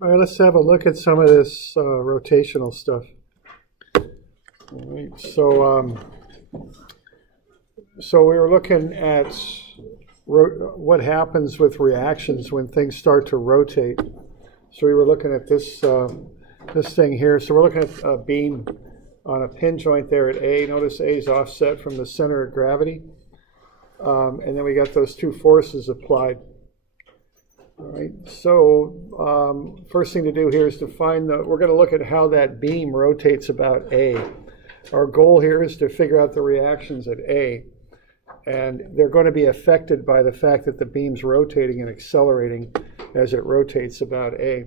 All right, let's have a look at some of this rotational stuff. All right, so we were looking at what happens with reactions when things start to rotate. So we were looking at this this thing here. So we're looking at a beam on a pin joint there at A. Notice A is offset from the center of gravity. And then we got those two forces applied. All right, so first thing to do here is to find we're going to look at how that beam rotates about A. Our goal here is to figure out the reactions at A. And they're going to be affected by the fact that the beam's rotating and accelerating as it rotates about A.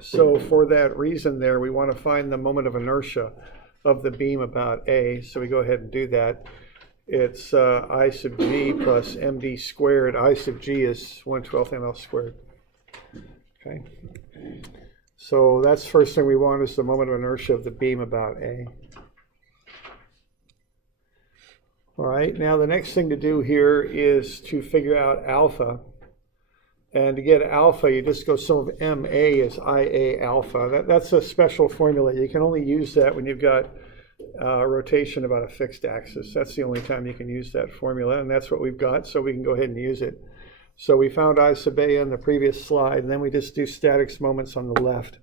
So for that reason there, we want to find the moment of inertia of the beam about A. So we go ahead and do that. It's I sub g plus md squared. I sub g is 1/12 ml squared. Okay. So that's the first thing we want is the moment of inertia of the beam about A. All right, now the next thing to do here is to figure out alpha. And to get alpha, you just go sum of MA is IA alpha. That's a special formula. You can only use that when you've got rotation about a fixed axis. That's the only time you can use that formula, and that's what we've got, so we can go ahead and use it. So we found I sub A on the previous slide, and then we just do statics moments on the left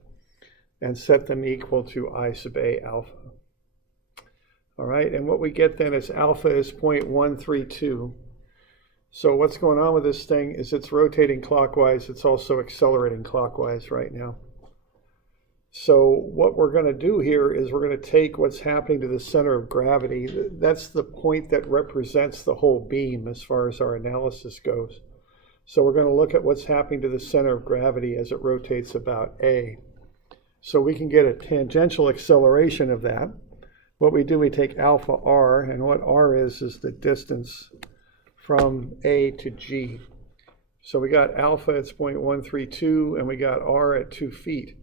and set them equal to I sub A alpha. All right, and what we get then is alpha is 0.132. So what's going on with this thing is it's rotating clockwise. It's also accelerating clockwise right now. So what we're going to do here is we're going to take what's happening to the center of gravity. That's the point that represents the whole beam as far as our analysis goes. So we're going to look at what's happening to the center of gravity as it rotates about A. So we can get a tangential acceleration of that. What we do, we take alpha r, and what r is the distance from A to G. So we got alpha, it's 0.132, and we got r at 2 feet.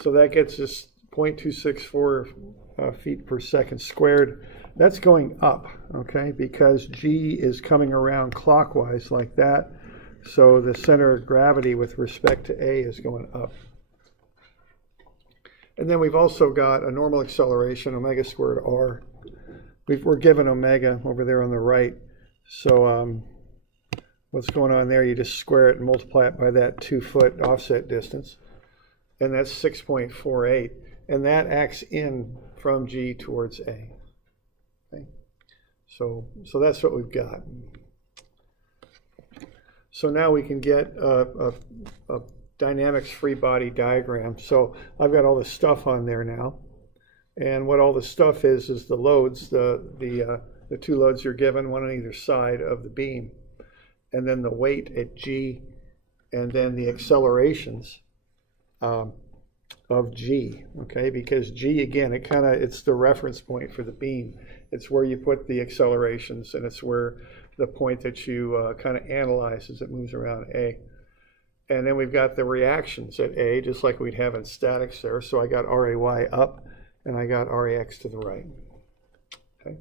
So that gets us 0.264 feet per second squared. That's going up, okay, because G is coming around clockwise like that. So the center of gravity with respect to A is going up. And then we've also got a normal acceleration, omega squared r. We're given omega over there on the right. So what's going on there, you just square it and multiply it by that 2-foot offset distance. And that's 6.48. And that acts in from G towards A. Okay. So that's what we've got. So now we can get a dynamics free body diagram. So I've got all the stuff on there now. And what all the stuff is the loads, the two loads you're given, one on either side of the beam. And then the weight at G, and then the accelerations of G, okay? Because G, again, it's the reference point for the beam. It's where you put the accelerations, and it's where the point that you kind of analyze as it moves around A. And then we've got the reactions at A, just like we'd have in statics there. So I got RAY up, and I got RAX to the right, okay?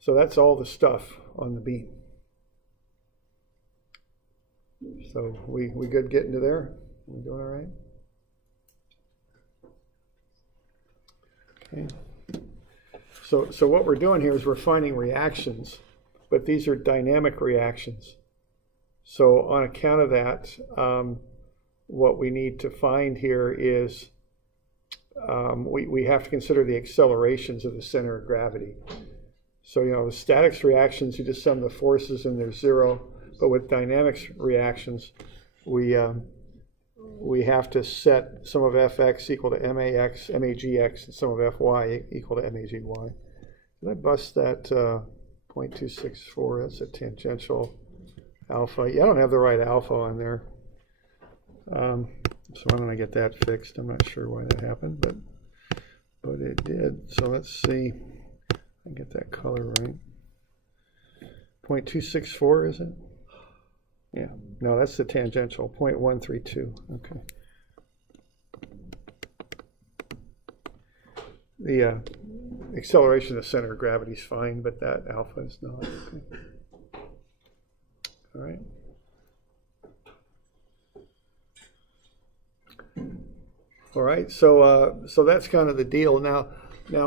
So that's all the stuff on the beam. So we good getting to there? We doing all right? Okay. So what we're doing here is we're finding reactions, but these are dynamic reactions. So on account of that, what we need to find here is we have to consider the accelerations of the center of gravity. So, you know, with statics reactions, you just sum the forces and they're zero. But with dynamics reactions, we have to set some of fx equal to max, magx, and some of fy equal to magy. Did I bust that 0.264? That's a tangential alpha. Yeah, I don't have the right alpha on there. So why don't I get that fixed? I'm not sure why that happened, but it did. So let's see. I get that color right. 0.264, is it? Yeah, no, that's the tangential, 0.132, okay. The acceleration of the center of gravity is fine, but that alpha is not, okay. All right. All right, so that's kind of the deal. Now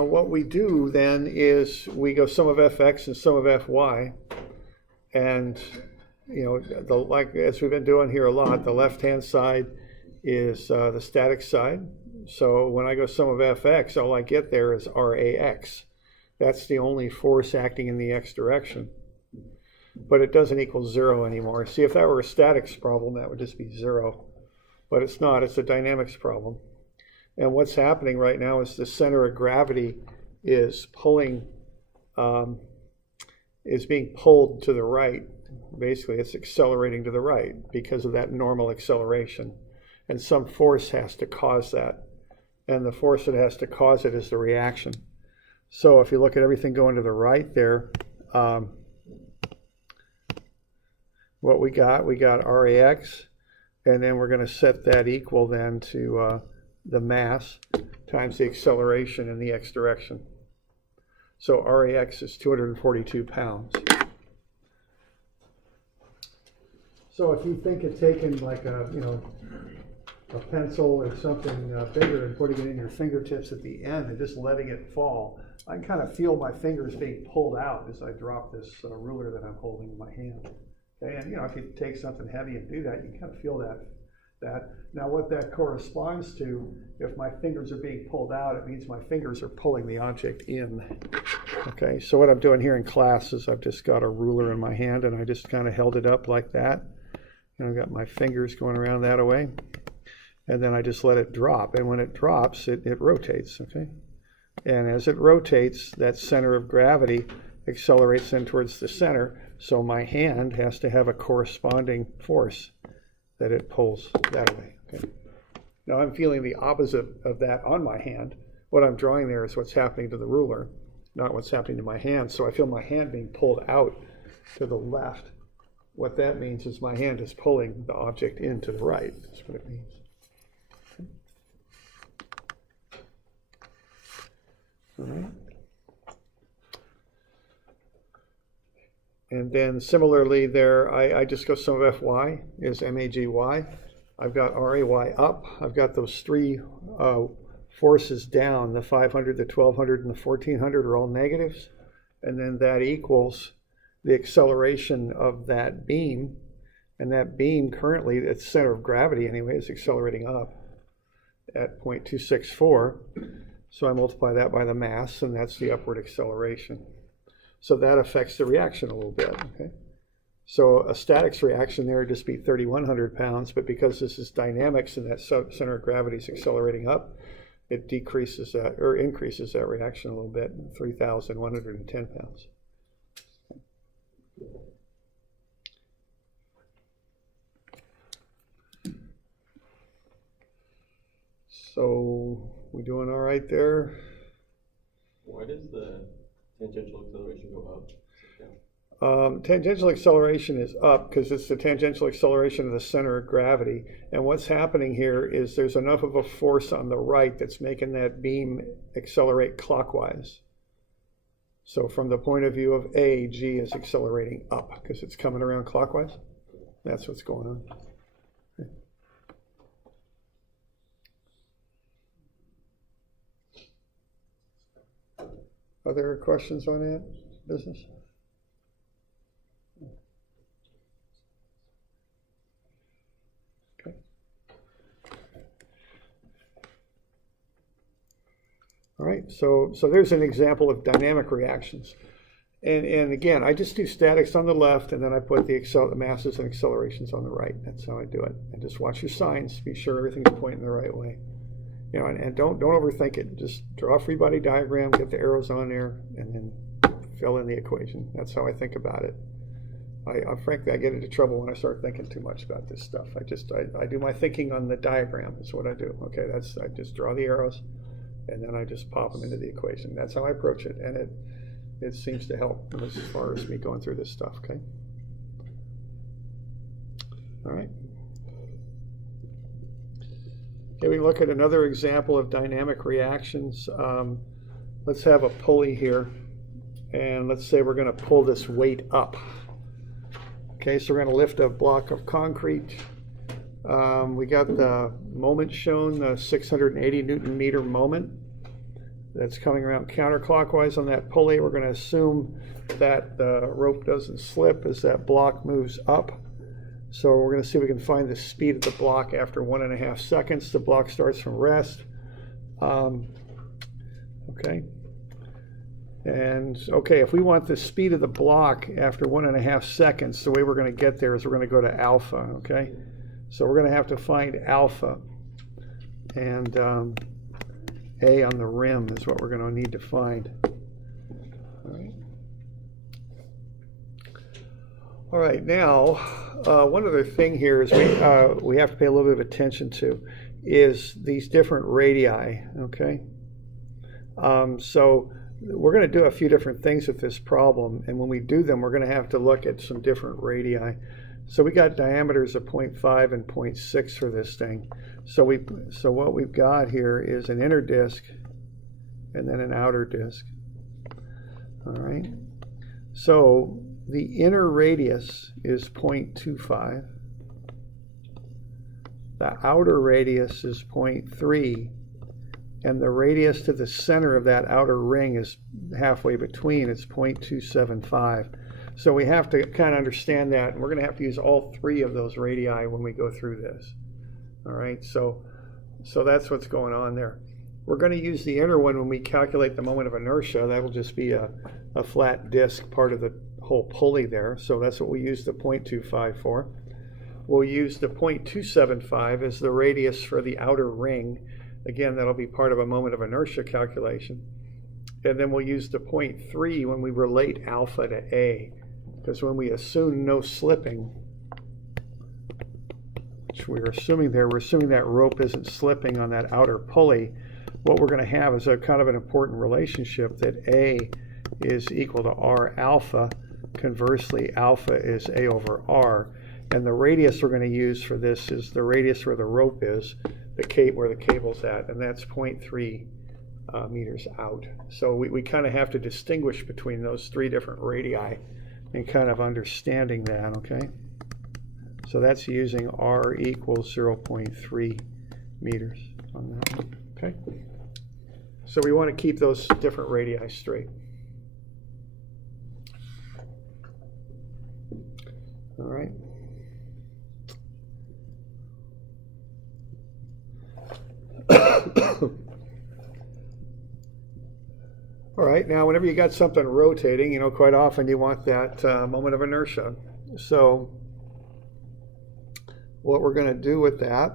what we do then is we go sum of fx and sum of fy, and like as we've been doing here a lot, the left-hand side is the static side. So when I go sum of fx, all I get there is rax. That's the only force acting in the x direction. But it doesn't equal 0 anymore. See, if that were a statics problem, that would just be 0. But it's not, it's a dynamics problem. And what's happening right now is the center of gravity is being pulled to the right. Basically, it's accelerating to the right because of that normal acceleration. And some force has to cause that. And the force that has to cause it is the reaction. So if you look at everything going to the right there, what we got rax, and then we're going to set that equal then to the mass times the acceleration in the x direction. So rax is 242 pounds. So if you think of taking like a pencil or something bigger and putting it in your fingertips at the end and just letting it fall, I can kind of feel my fingers being pulled out as I drop this ruler that I'm holding in my hand. Okay, and if you take something heavy and do that, you can kind of feel that. Now what that corresponds to, if my fingers are being pulled out, it means my fingers are pulling the object in. Okay, so what I'm doing here in class is I've just got a ruler in my hand and I just kind of held it up like that. And I've got my fingers going around that way. And then I just let it drop. And when it drops, it rotates, okay? And as it rotates, that center of gravity accelerates in towards the center. So my hand has to have a corresponding force that it pulls that way. Okay. Now I'm feeling the opposite of that on my hand. What I'm drawing there is what's happening to the ruler, not what's happening to my hand. So I feel my hand being pulled out to the left. What that means is my hand is pulling the object in to the right. That's what it means. All right. And then similarly there, I just go sum of Fy is Magy. I've got Ray up. I've got those three forces down. The 500, the 1200, and the 1400 are all negatives. And then that equals the acceleration of that beam. And that beam currently, its center of gravity anyway, is accelerating up at 0.264. So I multiply that by the mass, and that's the upward acceleration. So that affects the reaction a little bit, okay? So a statics reaction there would just be 3,100 pounds, but because this is dynamics and that center of gravity is accelerating up, it decreases that, or increases that reaction a little bit, 3,110 pounds. So we doing all right there? Why does the tangential acceleration go up? Tangential acceleration is up because it's the tangential acceleration of the center of gravity. And what's happening here is there's enough of a force on the right that's making that beam accelerate clockwise. So from the point of view of A, G is accelerating up because it's coming around clockwise. That's what's going on. Okay. Other questions on that business? Okay. All right, so there's an example of dynamic reactions. And again, I just do statics on the left, and then I put the masses and accelerations on the right. That's how I do it. And just watch your signs, be sure everything's pointing the right way. You know, and don't overthink it. Just draw a Freebody diagram, get the arrows on there, and then fill in the equation. That's how I think about it. Frankly, I get into trouble when I start thinking too much about this stuff. I do my thinking on the diagram. That's what I do. Okay, I just draw the arrows, and then I just pop them into the equation. That's how I approach it, and it seems to help as far as me going through this stuff. Okay. All right. Okay, we look at another example of dynamic reactions. Let's have a pulley here, and let's say we're going to pull this weight up. Okay, so we're going to lift a block of concrete We got the moment shown, the 680 Newton meter moment. That's coming around counterclockwise on that pulley. We're going to assume that the rope doesn't slip as that block moves up. So we're going to see if we can find the speed of the block after 1.5 seconds. The block starts from rest. Okay. And okay, if we want the speed of the block after 1.5 seconds, the way we're going to get there is we're going to go to alpha. Okay. So we're going to have to find alpha. And A on the rim is what we're going to need to find. All right, now, one other thing here is we have to pay a little bit of attention to is these different radii, okay? So we're going to do a few different things with this problem, and when we do them, we're going to have to look at some different radii. So we got diameters of 0.5 and 0.6 for this thing. So what we've got here is an inner disk and then an outer disk. All right. So the inner radius is 0.25. The outer radius is 0.3. And the radius to the center of that outer ring is halfway between. It's 0.275. So we have to kind of understand that, and we're going to have to use all three of those radii when we go through this. All right, so that's what's going on there. We're going to use the inner one when we calculate the moment of inertia. That'll just be a flat disk, part of the whole pulley there. So that's what we use the 0.25 for. We'll use the 0.275 as the radius for the outer ring. Again, that'll be part of a moment of inertia calculation. And then we'll use the 0.3 when we relate alpha to A. Because when we assume no slipping, which we're assuming there, we're assuming that rope isn't slipping on that outer pulley. What we're going to have is a kind of an important relationship that A is equal to R alpha. Conversely, alpha is A over R. And the radius we're going to use for this is the radius where the rope is, where the cable's at, and that's 0.3 meters out. So we kind of have to distinguish between those three different radii and kind of understanding that, okay? So that's using R equals 0.3 meters on that one, okay? So we want to keep those different radii straight. All right. All right, now whenever you got something rotating, you know, quite often you want that moment of inertia. So what we're going to do with that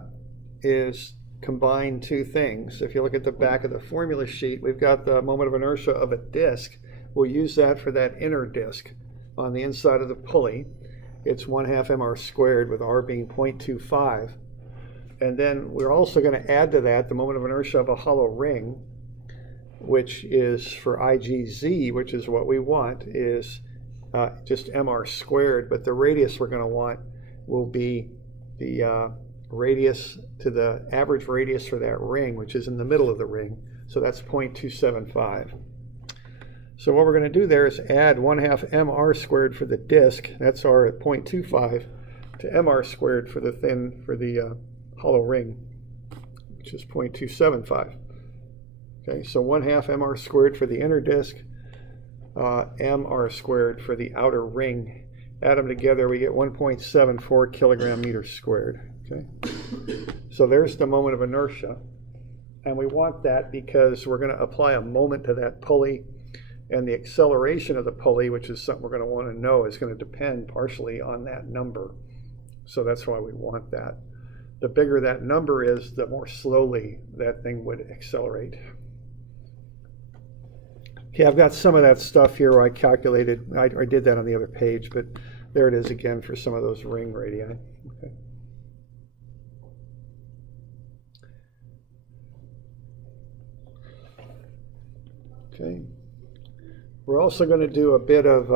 is combine two things. If you look at the back of the formula sheet, we've got the moment of inertia of a disk. We'll use that for that inner disk on the inside of the pulley. It's 1/2 mr squared with R being 0.25. And then we're also going to add to that the moment of inertia of a hollow ring, which is for IGZ, which is what we want, is just mr squared. But the radius we're going to want will be the radius to the average radius for that ring, which is in the middle of the ring. So that's 0.275. So what we're going to do there is add 1/2 mr squared for the disk. That's R at 0.25 to mr squared for the hollow ring, which is 0.275. Okay, so 1/2 mr squared for the inner disk, mr squared for the outer ring. Add them together, we get 1.74 kilogram meters squared. Okay, so there's the moment of inertia, and we want that because we're going to apply a moment to that pulley, and the acceleration of the pulley, which is something we're going to want to know, is going to depend partially on that number. So that's why we want that. The bigger that number is, the more slowly that thing would accelerate. Okay, I've got some of that stuff here where I calculated, I did that on the other page, but there it is again for some of those ring radii. Okay. Okay. We're also going to do a bit of,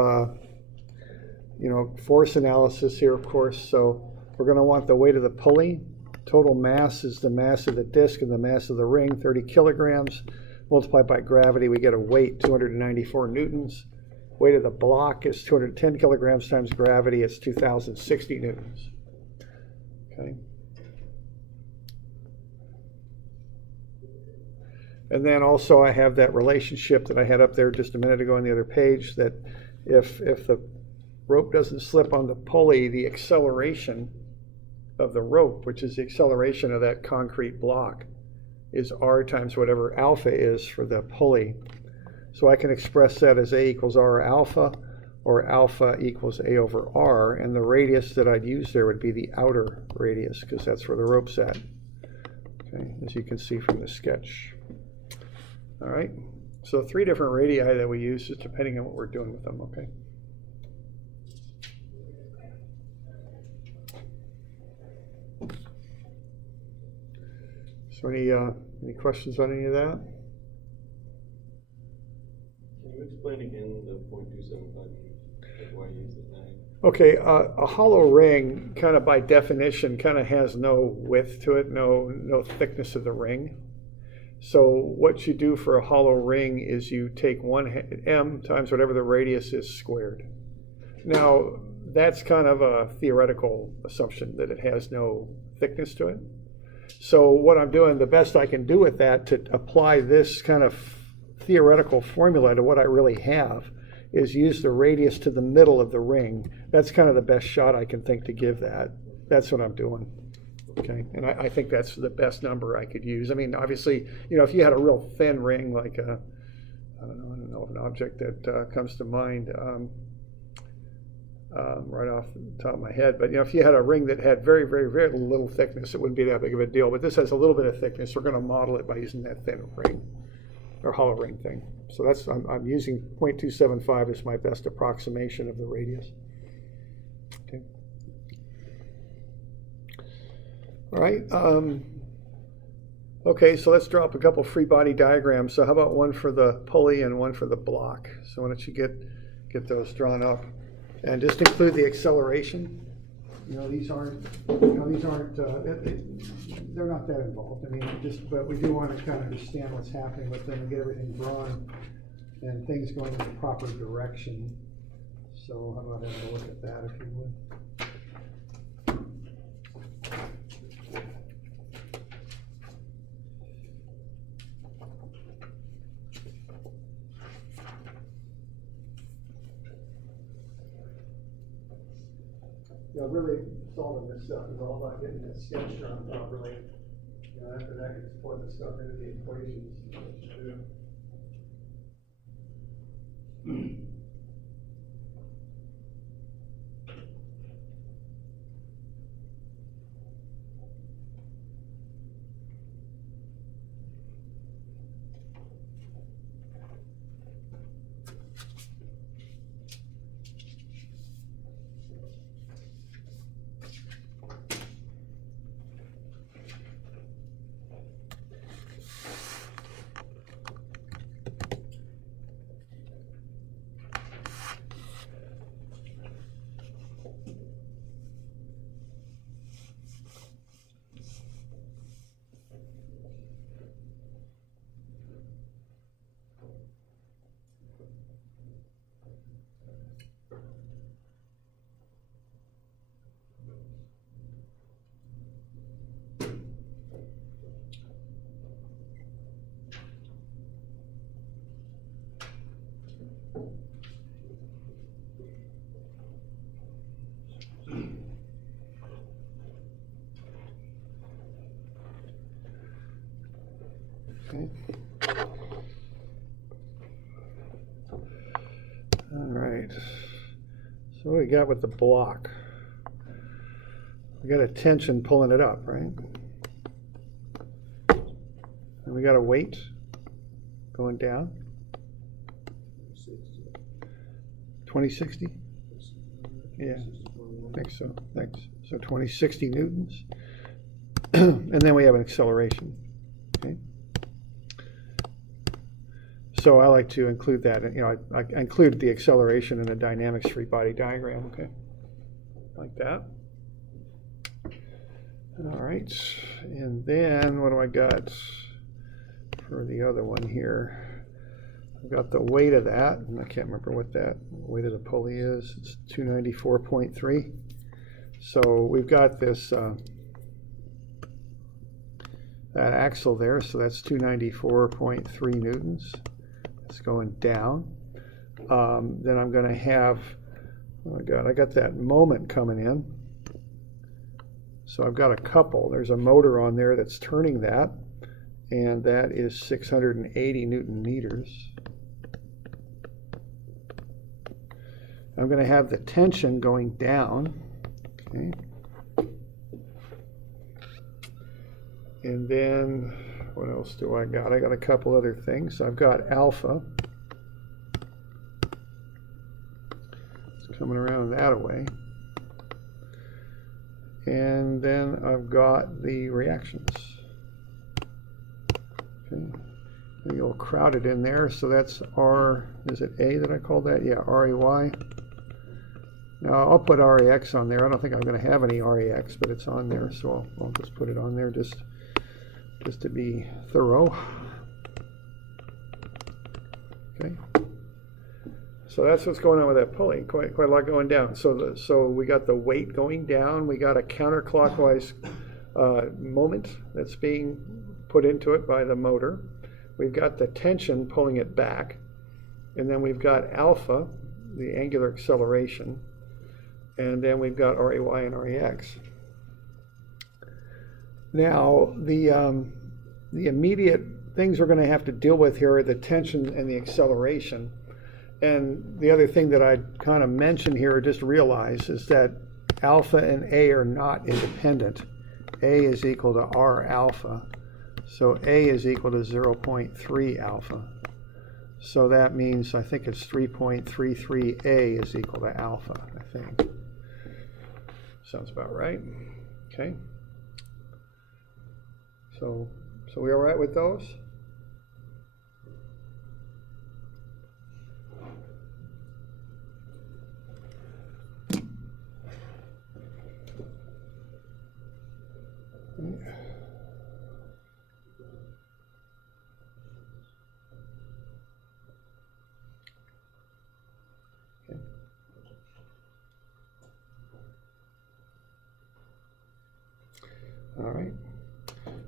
force analysis here, of course. So we're going to want the weight of the pulley. Total mass is the mass of the disc and the mass of the ring, 30 kilograms. Multiplied by gravity, we get a weight, 294 newtons. Weight of the block is 210 kilograms times gravity, it's 2,060 newtons. Okay. And then also I have that relationship that I had up there just a minute ago on the other page, that if the rope doesn't slip on the pulley, the acceleration of the rope, which is the acceleration of that concrete block, is r times whatever alpha is for the pulley. So I can express that as a equals r alpha, or alpha equals a over r, and the radius that I'd use there would be the outer radius, because that's where the rope's at, okay, as you can see from the sketch. All right, so 3 different radii that we use, just depending on what we're doing with them, okay? So any questions on any of that? Can you explain again the 0.275 like why you use the tag? Okay, a hollow ring, kind of by definition, kind of has no width to it, no thickness of the ring. So what you do for a hollow ring is you take m times whatever the radius is squared. Now, that's kind of a theoretical assumption that it has no thickness to it. So what I'm doing, the best I can do with that to apply this kind of theoretical formula to what I really have, is use the radius to the middle of the ring. That's kind of the best shot I can think to give that. That's what I'm doing. Okay, and I think that's the best number I could use. I mean, obviously, you know, if you had a real thin ring, like a, I don't know of an object that comes to mind right off the top of my head, but you know, if you had a ring that had very, very, very little thickness, it wouldn't be that big of a deal. But this has a little bit of thickness. We're going to model it by using that thin ring or hollow ring thing. So that's I'm using 0.275 as my best approximation of the radius. Okay. All right. Okay, so let's draw up a couple free body diagrams. So how about one for the pulley and one for the block? So why don't you get those drawn up, and just include the acceleration. You know, these aren't they're not that involved. I mean, but we do want to kind of understand what's happening with them and get everything drawn and things going in the proper direction. So how about having a look at that, if you would. You know, really solving this stuff is all about getting that sketch drawn properly. You know, after that, you just plug the stuff into the equations. That's what you do. Okay. All right. So what we got with the block? We got a tension pulling it up, right? And we got a weight going down. 2060? Yeah, I think so. Thanks. So 2060 newtons. And then we have an acceleration. Okay. So I like to include that. You know, I included the acceleration in the dynamics free body diagram. Okay, like that. All right, and then what do I got for the other one here? I've got the weight of that, and I can't remember what that weight of the pulley is. It's 294.3. So we've got this that axle there, so that's 294.3 newtons. It's going down. Then I'm going to have, oh my God, I got that moment coming in. So I've got a couple. There's a motor on there that's turning that, and that is 680 Newton meters. I'm going to have the tension going down. Okay. And then, what else do I got? I got a couple other things. I've got alpha. It's coming around that way. And then I've got the reactions. Okay. A little crowded in there, so that's R, is it A that I called that? Yeah, RAY. Now I'll put RAX on there. I don't think I'm going to have any RAX, but it's on there, so I'll just put it on there just to be thorough. Okay. So that's what's going on with that pulley. Quite a lot going down. So we got the weight going down. We got a counterclockwise moment that's being put into it by the motor. We've got the tension pulling it back, and then we've got alpha, the angular acceleration, and then we've got RAY and RAX. Now, the immediate things we're going to have to deal with here are the tension and the acceleration. And the other thing that I kind of mentioned here, or just realize, is that alpha and A are not independent. A is equal to R alpha. So A is equal to 0.3 alpha. So that means, I think it's 3.33 A is equal to alpha, I think. Sounds about right. Okay. So we all right with those? All right.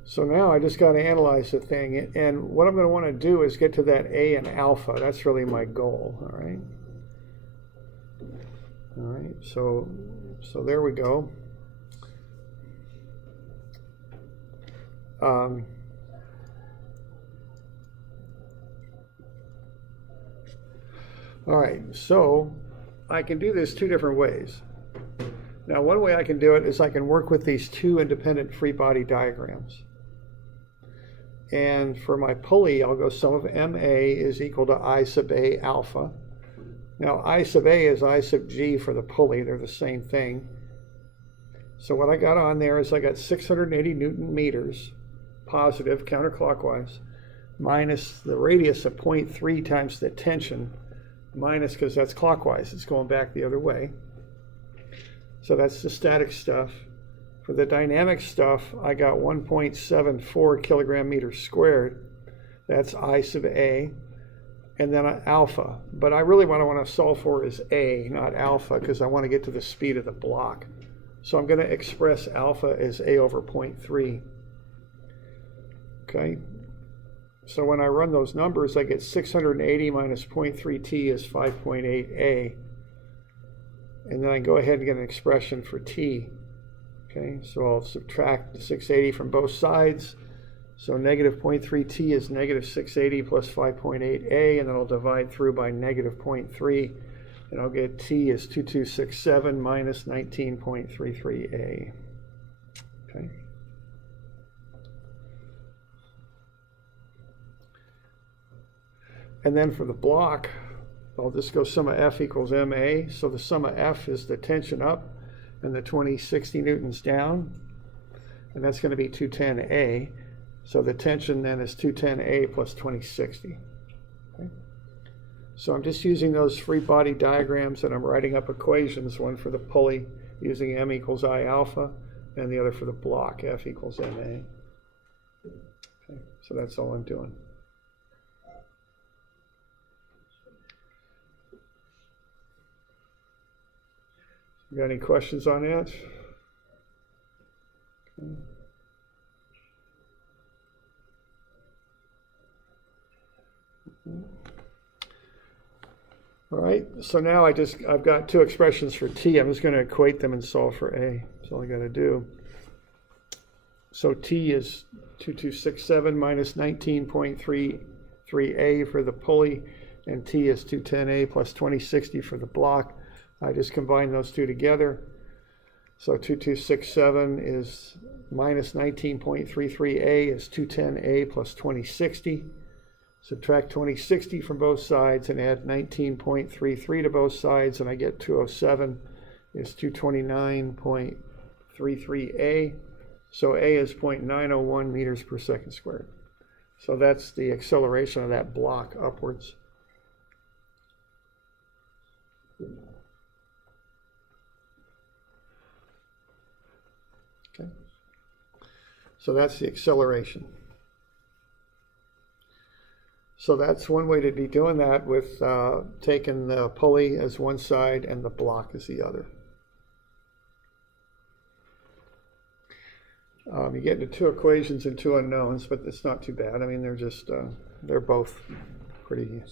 So now I just got to analyze the thing, and what I'm going to want to do is get to that A and alpha. That's really my goal. All right. All right. So there we go. All right. So I can do this two different ways. Now, one way I can do it is I can work with these two independent free body diagrams. And for my pulley, I'll go sum of MA is equal to I sub A alpha. Now, I sub A is I sub G for the pulley. They're the same thing. So what I got on there is I got 680 Newton meters, positive, counterclockwise, minus the radius of 0.3 times the tension, minus, because that's clockwise, it's going back the other way. So that's the static stuff. For the dynamic stuff, I got 1.74 kilogram meters squared. That's I sub A. And then alpha. But I really want to solve for is A, not alpha, because I want to get to the speed of the block. So I'm going to express alpha as A over 0.3. Okay. So when I run those numbers, I get 680 minus 0.3 T is 5.8 A. And then I go ahead and get an expression for T. Okay, so I'll subtract 680 from both sides. So negative 0.3 T is negative 680 plus 5.8 A, and then I'll divide through by negative 0.3, and I'll get T is 2267 minus 19.33 A. Okay. And then for the block, I'll just go sum of F equals MA. So the sum of F is the tension up and the 2060 newtons down. And that's going to be 210A. So the tension then is 210A plus 2060. Okay. So I'm just using those free body diagrams, and I'm writing up equations, one for the pulley using M equals I alpha, and the other for the block, F equals MA. Okay. So that's all I'm doing. You got any questions on that? Okay. All right, so now I've got two expressions for t. I'm just going to equate them and solve for a. That's all I got to do. So t is 2267 minus 19.33a for the pulley, and t is 210a plus 2060 for the block. I just combine those two together. So 2267 is minus 19.33a is 210a plus 2060. Subtract 2060 from both sides and add 19.33 to both sides, and I get 207 is 229.33a. So a is 0.901 meters per second squared. So that's the acceleration of that block upwards. Okay. So that's the acceleration. So that's one way to be doing that, with taking the pulley as one side and the block as the other. You get into two equations and two unknowns, but it's not too bad. I mean, they're both pretty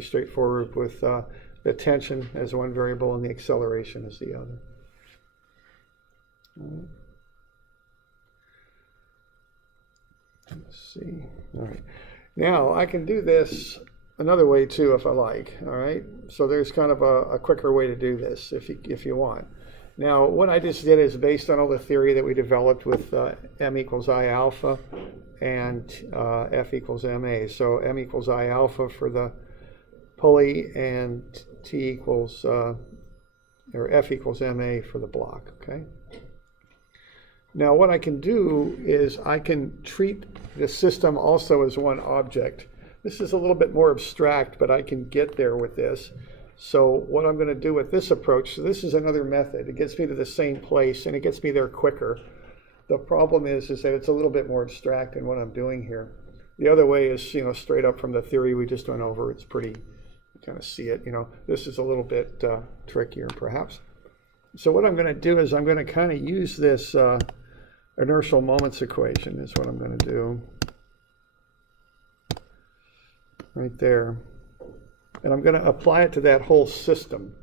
straightforward, with the tension as one variable and the acceleration as the other. All right. Let's see. All right. Now, I can do this another way too if I like, all right? So there's kind of a quicker way to do this if you want. Now, what I just did is based on all the theory that we developed with m equals I alpha and F equals ma. So m equals I alpha for the pulley and T equals, or F equals ma for the block, okay? Now, what I can do is I can treat the system also as one object. This is a little bit more abstract, but I can get there with this. So what I'm going to do with this approach, so this is another method. It gets me to the same place, and it gets me there quicker. The problem is that it's a little bit more abstract in what I'm doing here. The other way is, straight up from the theory we just went over. It's pretty, you kind of see it. This is a little bit trickier, perhaps. So what I'm going to do is I'm going to kind of use this inertial moments equation is what I'm going to do. Right there. And I'm going to apply it to that whole system.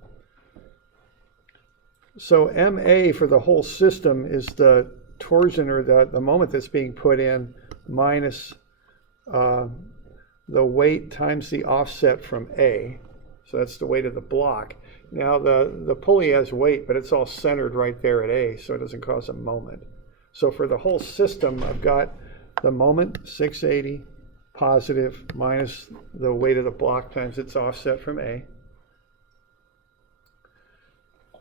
So MA for the whole system is the torsion, or the moment that's being put in, minus the weight times the offset from A. So that's the weight of the block. Now the pulley has weight, but it's all centered right there at A, so it doesn't cause a moment. So for the whole system, I've got the moment, 680, positive, minus the weight of the block times its offset from A.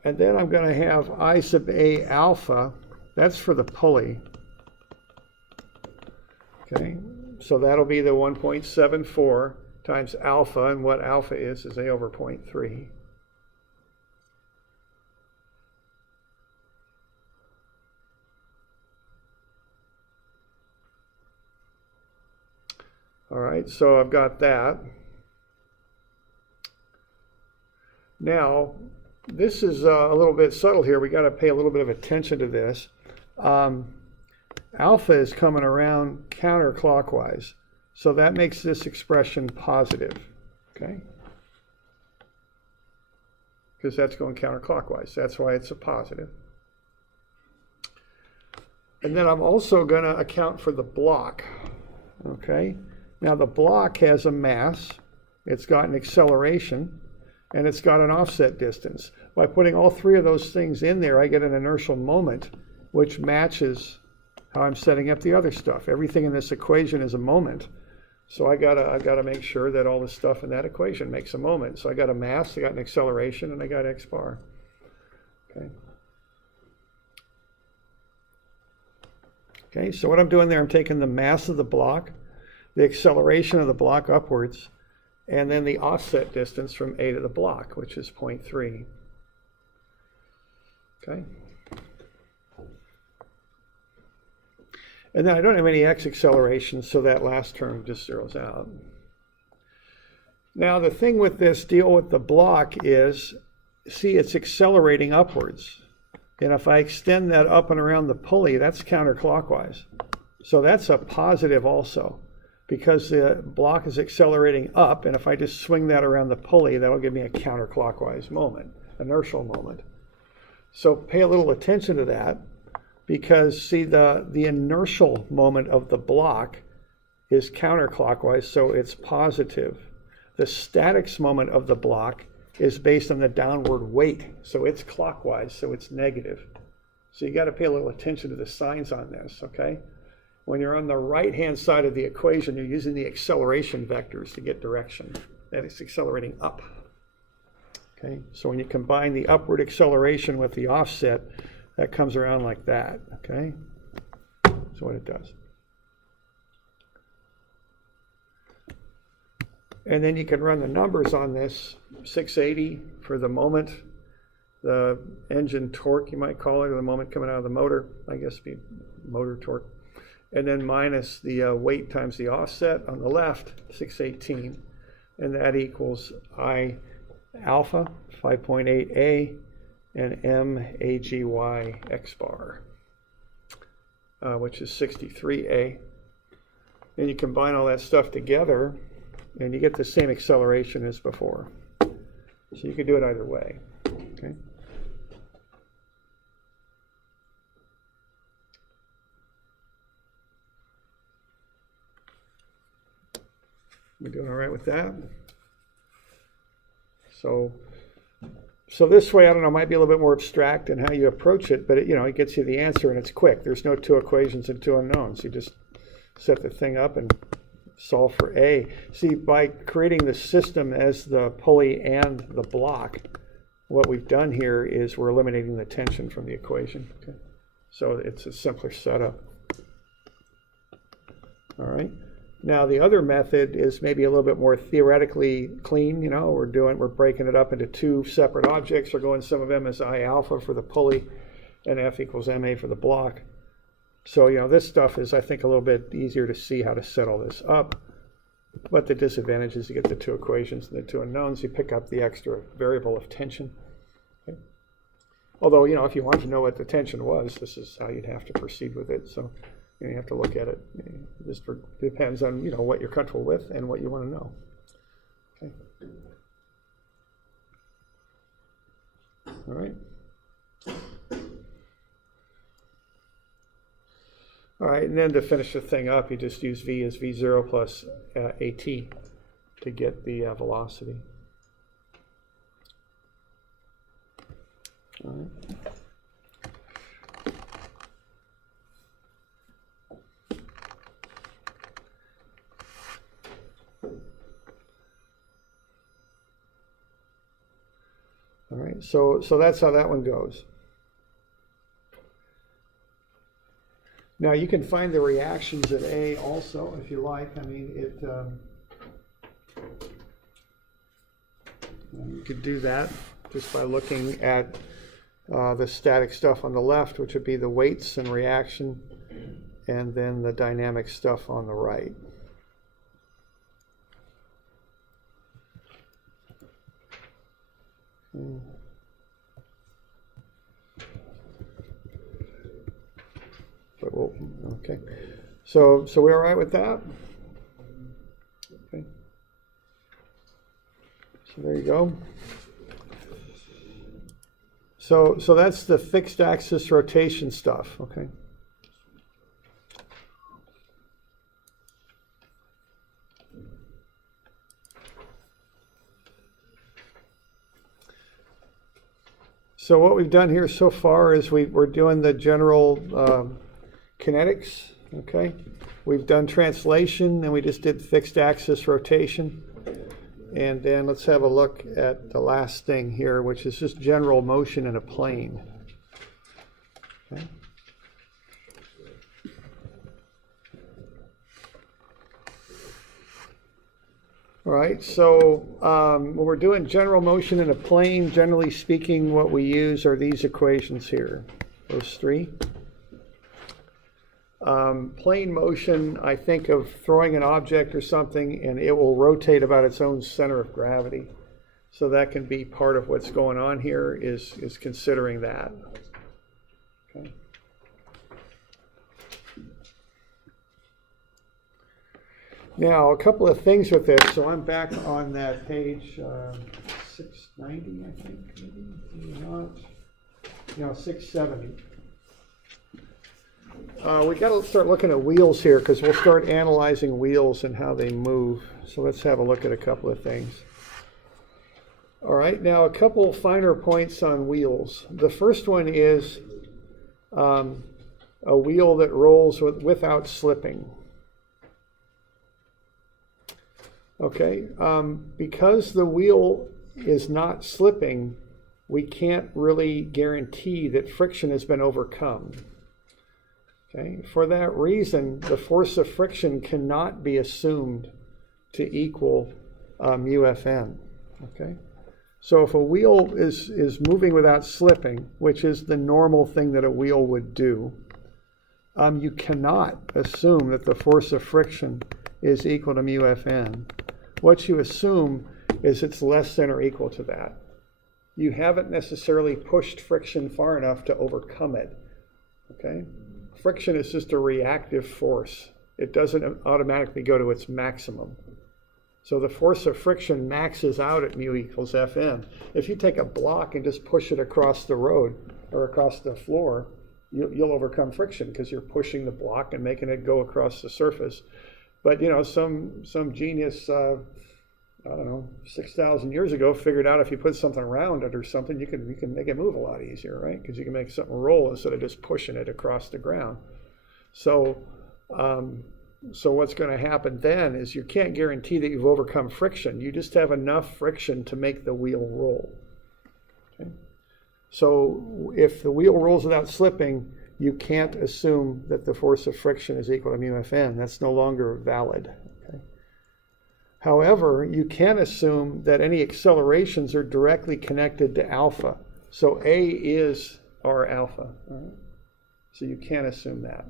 And then I'm going to have I sub A alpha, that's for the pulley. Okay, so that'll be the 1.74 times alpha, and what alpha is A over 0.3. All right, so I've got that. Now, this is a little bit subtle here. We got to pay a little bit of attention to this. Alpha is coming around counterclockwise, so that makes this expression positive, okay? Because that's going counterclockwise. That's why it's a positive. And then I'm also going to account for the block, okay? Now the block has a mass, it's got an acceleration, and it's got an offset distance. By putting all three of those things in there, I get an inertial moment, which matches how I'm setting up the other stuff. Everything in this equation is a moment. So I gotta make sure that all the stuff in that equation makes a moment. So I got a mass, I got an acceleration, and I got x bar. Okay. Okay, so what I'm doing there, I'm taking the mass of the block, the acceleration of the block upwards, and then the offset distance from A to the block, which is 0.3. Okay. And then I don't have any x acceleration, so that last term just zeroes out. Now the thing with this deal with the block is, see, it's accelerating upwards. And if I extend that up and around the pulley, that's counterclockwise. So that's a positive also. because the block is accelerating up, and if I just swing that around the pulley, that will give me a counterclockwise moment, inertial moment. So pay a little attention to that, because see, the inertial moment of the block is counterclockwise, so it's positive. The statics moment of the block is based on the downward weight, so it's clockwise, so it's negative. So you got to pay a little attention to the signs on this, okay? When you're on the right-hand side of the equation, you're using the acceleration vectors to get direction. That is accelerating up. Okay, so when you combine the upward acceleration with the offset, that comes around like that, okay? That's what it does. And then you can run the numbers on this, 680 for the moment, the engine torque, you might call it, or the moment coming out of the motor, I guess be motor torque. And then minus the weight times the offset on the left, 618. And that equals I alpha, 5.8a, and m agy x bar, which is 63a. And you combine all that stuff together, and you get the same acceleration as before. So you can do it either way, okay? We doing all right with that? So this way, I don't know, might be a little bit more abstract in how you approach it, but it gets you the answer and it's quick. There's no two equations and two unknowns. You just set the thing up and solve for A. See, by creating the system as the pulley and the block, what we've done here is we're eliminating the tension from the equation. Okay? So it's a simpler setup. All right. Now the other method is maybe a little bit more theoretically clean. We're breaking it up into two separate objects. We're going some of them as I alpha for the pulley and F equals MA for the block. So this stuff is, I think, a little bit easier to see how to set all this up. But the disadvantage is you get the two equations and the two unknowns. You pick up the extra variable of tension. Okay. Although if you want to know what the tension was, this is how you'd have to proceed with it. So you have to look at it. It just depends on what you're comfortable with and what you want to know. Okay. All right. All right, and then to finish the thing up, you just use V as V0 plus AT to get the velocity. All right. All right, so that's how that one goes. Now you can find the reactions at A also if you like. I mean, you could do that just by looking at the static stuff on the left, which would be the weights and reaction, and then the dynamic stuff on the right. Okay, so we're all right with that? Okay. So there you go. So that's the fixed axis rotation stuff, okay? So what we've done here so far is we're doing the general kinetics, okay? We've done translation, and we just did fixed axis rotation. And then let's have a look at the last thing here, which is just general motion in a plane. Okay. All right, so when we're doing general motion in a plane, generally speaking, what we use are these equations here, those three. Plane motion, I think of throwing an object or something and it will rotate about its own center of gravity. So that can be part of what's going on here is considering that. Okay. Now, a couple of things with this. So I'm back on that page 690, I think, maybe not. No, 670. We got to start looking at wheels here because we'll start analyzing wheels and how they move. So let's have a look at a couple of things. All right, now a couple finer points on wheels. The first one is a wheel that rolls without slipping. Okay, because the wheel is not slipping, we can't really guarantee that friction has been overcome. Okay, for that reason, the force of friction cannot be assumed to equal UFN. Okay, so if a wheel is moving without slipping, which is the normal thing that a wheel would do, you cannot assume that the force of friction is equal to UFN. What you assume is it's less than or equal to that. You haven't necessarily pushed friction far enough to overcome it. Okay? Friction is just a reactive force. It doesn't automatically go to its maximum. So the force of friction maxes out at mu equals Fn. If you take a block and just push it across the road or across the floor, you'll overcome friction because you're pushing the block and making it go across the surface. But you know, some genius, I don't know, 6,000 years ago figured out if you put something around it or something, you can make it move a lot easier, right? Because you can make something roll instead of just pushing it across the ground. So what's going to happen then is you can't guarantee that you've overcome friction. You just have enough friction to make the wheel roll. Okay? So if the wheel rolls without slipping, you can't assume that the force of friction is equal to mu Fn. That's no longer valid. Okay? However, you can assume that any accelerations are directly connected to alpha. So A is R alpha. All right? So you can assume that.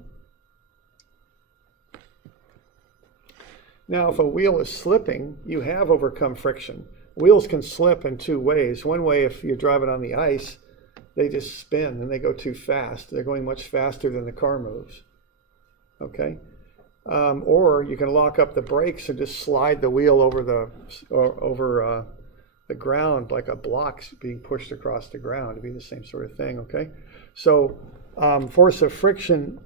Now, if a wheel is slipping, you have overcome friction. Wheels can slip in two ways. One way, if you're driving on the ice, they just spin and they go too fast. They're going much faster than the car moves. Okay? Or you can lock up the brakes and just slide the wheel over the ground like a block being pushed across the ground. It'd be the same sort of thing. Okay? So force of friction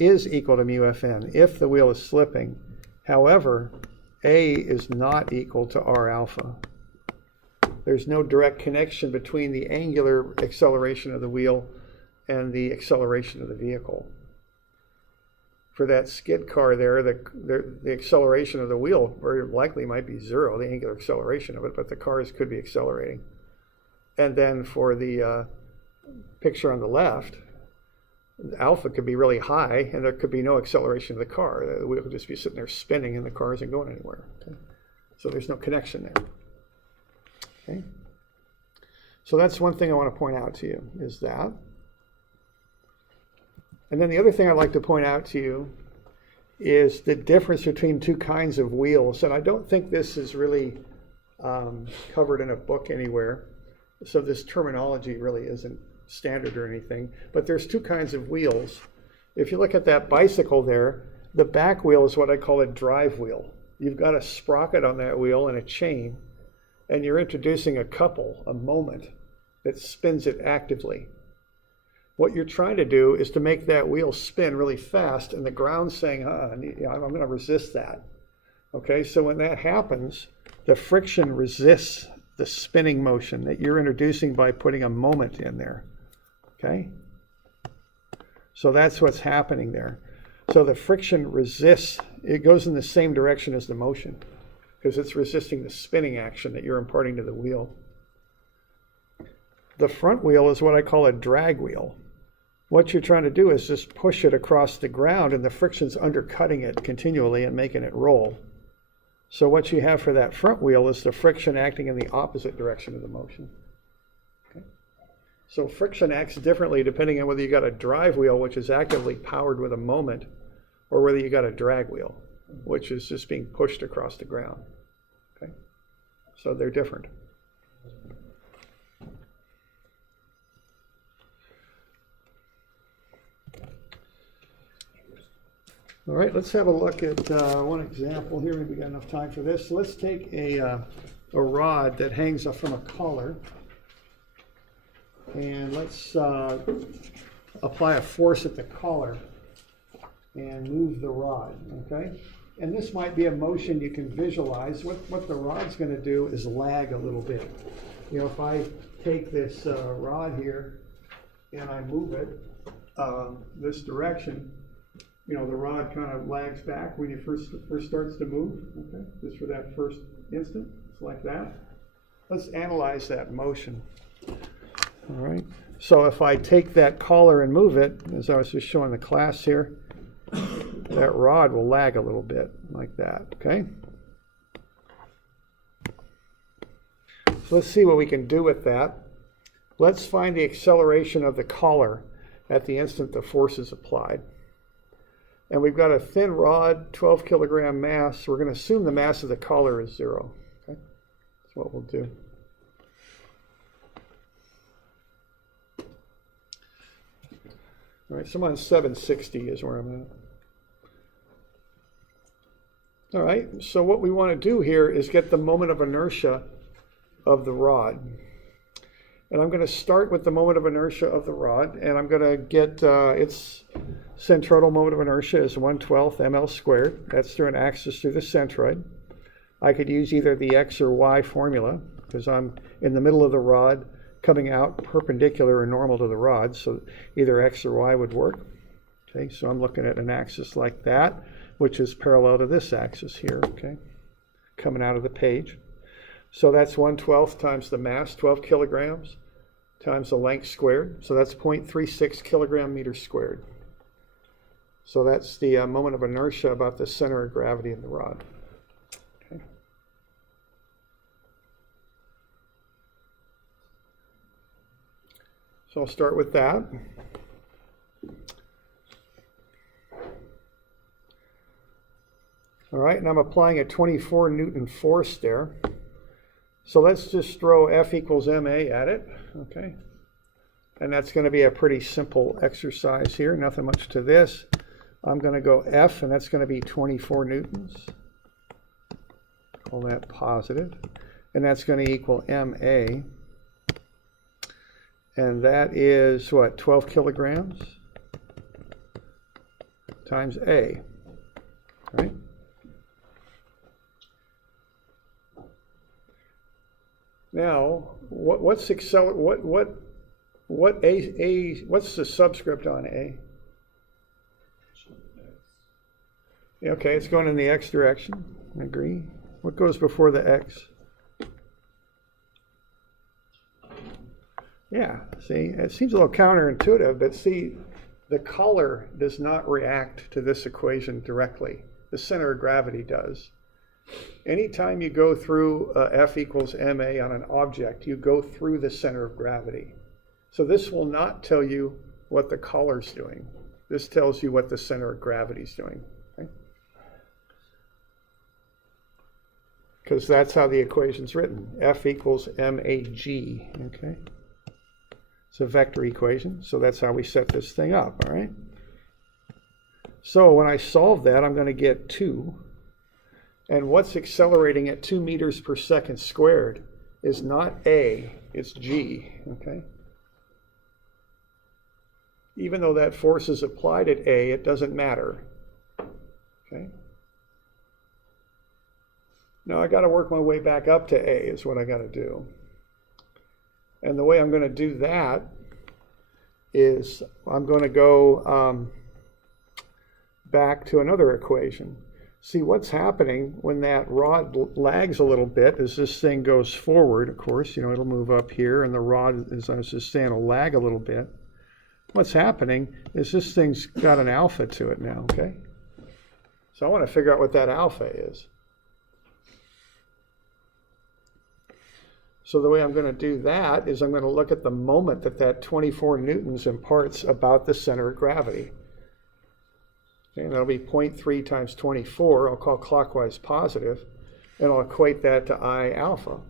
is equal to mu Fn if the wheel is slipping. However, A is not equal to R alpha. There's no direct connection between the angular acceleration of the wheel and the acceleration of the vehicle. For that skid car there, the acceleration of the wheel very likely might be zero, the angular acceleration of it, but the cars could be accelerating. And then for the picture on the left, alpha could be really high and there could be no acceleration of the car. The wheel could just be sitting there spinning and the car isn't going anywhere. Okay? So there's no connection there. Okay? So that's one thing I want to point out to you is that. And then the other thing I'd like to point out to you is the difference between two kinds of wheels. And I don't think this is really covered in a book anywhere. So this terminology really isn't standard or anything. But there's two kinds of wheels. If you look at that bicycle there, the back wheel is what I call a drive wheel. You've got a sprocket on that wheel and a chain. And you're introducing a couple, a moment, that spins it actively. What you're trying to do is to make that wheel spin really fast, and the ground's saying, I'm going to resist that. Okay, so when that happens, the friction resists the spinning motion that you're introducing by putting a moment in there. Okay? So that's what's happening there. So the friction resists, it goes in the same direction as the motion, because it's resisting the spinning action that you're imparting to the wheel. The front wheel is what I call a drag wheel. What you're trying to do is just push it across the ground and the friction's undercutting it continually and making it roll. So what you have for that front wheel is the friction acting in the opposite direction of the motion. Okay? So friction acts differently depending on whether you got a drive wheel, which is actively powered with a moment, or whether you got a drag wheel, which is just being pushed across the ground. Okay? So they're different. All right, let's have a look at one example here. Maybe we got enough time for this. So let's take a rod that hangs up from a collar, and let's apply a force at the collar and move the rod, okay? And this might be a motion you can visualize. What the rod's going to do is lag a little bit. You know, if I take this rod here and I move it this direction, you know, the rod kind of lags back when you first starts to move, okay? Just for that first instant, it's like that. Let's analyze that motion. All right, so if I take that collar and move it, as I was just showing the class here, that rod will lag a little bit like that, okay? So let's see what we can do with that. Let's find the acceleration of the collar at the instant the force is applied. And we've got a thin rod, 12 kilogram mass. We're going to assume the mass of the collar is 0. Okay? That's what we'll do. All right, so I'm on 760 is where I'm at. All right, so what we want to do here is get the moment of inertia of the rod. And I'm going to start with the moment of inertia of the rod, and I'm going to get its centroidal moment of inertia is 1/12 ml squared. That's through an axis through the centroid. I could use either the X or Y formula, because I'm in the middle of the rod coming out perpendicular or normal to the rod, so either X or Y would work. Okay, so I'm looking at an axis like that, which is parallel to this axis here, okay, coming out of the page. So that's 1/12 times the mass, 12 kilograms, times the length squared. So that's 0.36 kilogram meters squared. So that's the moment of inertia about the center of gravity in the rod. Okay. So I'll start with that. All right, and I'm applying a 24 Newton force there. So let's just throw F equals ma at it, okay? And that's going to be a pretty simple exercise here, nothing much to this. I'm going to go F, and that's going to be 24 newtons. Call that positive. And that's going to equal ma. And that is, what, 12 kilograms times A, right? Now, what's the subscript on A? Okay, it's going in the X direction. I agree. What goes before the X? Yeah, see, it seems a little counterintuitive, but see, the collar does not react to this equation directly. The center of gravity does. Anytime you go through F equals ma on an object, you go through the center of gravity. So this will not tell you what the collar's doing. This tells you what the center of gravity is doing. Okay? Because that's how the equation's written. F equals mag. Okay? It's a vector equation, so that's how we set this thing up, all right? So when I solve that, I'm going to get 2. And what's accelerating at 2 meters per second squared is not A, it's G, okay? Even though that force is applied at A, it doesn't matter, okay? Now I got to work my way back up to A is what I got to do. And the way I'm going to do that is I'm going to go back to another equation. See, what's happening when that rod lags a little bit as this thing goes forward, of course, you know, it'll move up here, and the rod, as I was just saying, will lag a little bit. What's happening is this thing's got an alpha to it now, okay? So I want to figure out what that alpha is. So the way I'm going to do that is I'm going to look at the moment that 24 newtons imparts about the center of gravity. And that'll be 0.3 times 24, I'll call clockwise positive, and I'll equate that to I alpha.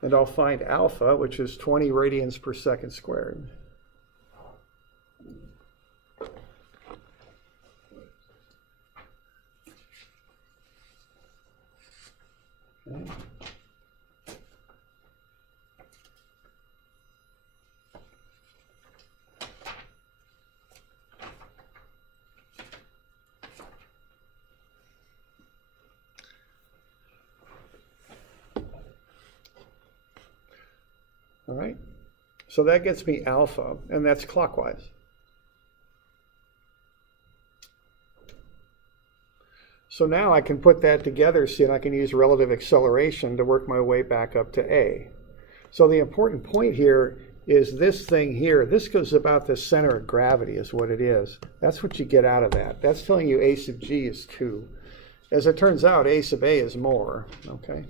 And I'll find alpha, which is 20 radians per second squared. Okay. All right, so that gets me alpha, and that's clockwise. So now I can put that together, see, and I can use relative acceleration to work my way back up to A. So the important point here is this thing here. This goes about the center of gravity is what it is. That's what you get out of that. That's telling you A sub G is 2. As it turns out, A sub A is more, okay?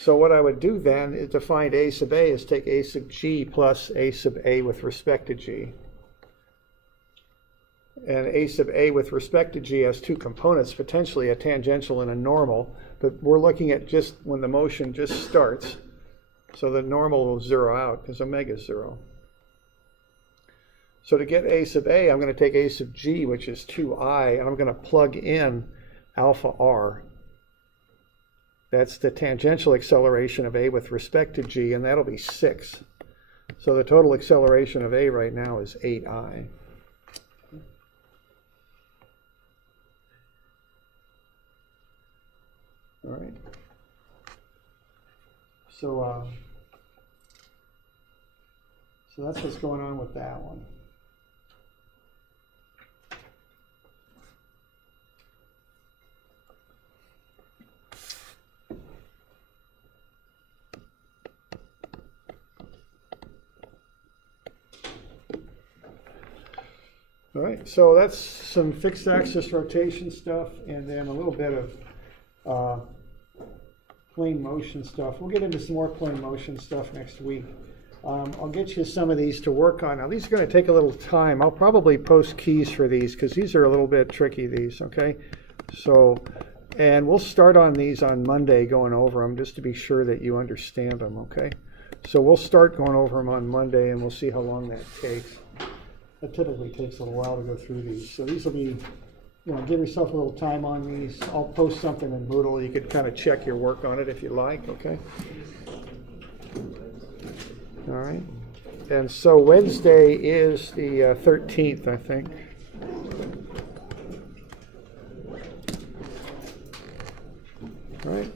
So what I would do then is to find A sub A is take A sub G plus A sub A with respect to G. And A sub A with respect to G has two components, potentially a tangential and a normal, but we're looking at just when the motion just starts. So the normal will zero out because omega is 0. So to get A sub A, I'm going to take A sub G, which is 2I, and I'm going to plug in alpha R. That's the tangential acceleration of A with respect to G, and that'll be 6. So the total acceleration of A right now is 8I. All right. So that's what's going on with that one. All right, so that's some fixed axis rotation stuff, and then a little bit of plane motion stuff. We'll get into some more plane motion stuff next week. I'll get you some of these to work on. Now, these are going to take a little time. I'll probably post keys for these because these are a little bit tricky, these, okay? So, and we'll start on these on Monday going over them just to be sure that you understand them, okay? So we'll start going over them on Monday, and we'll see how long that takes. It typically takes a little while to go through these. So these will be, you know, give yourself a little time on these. I'll post something in Moodle. You could kind of check your work on it if you like, okay? All right. And so Wednesday is the 13th, I think. All right.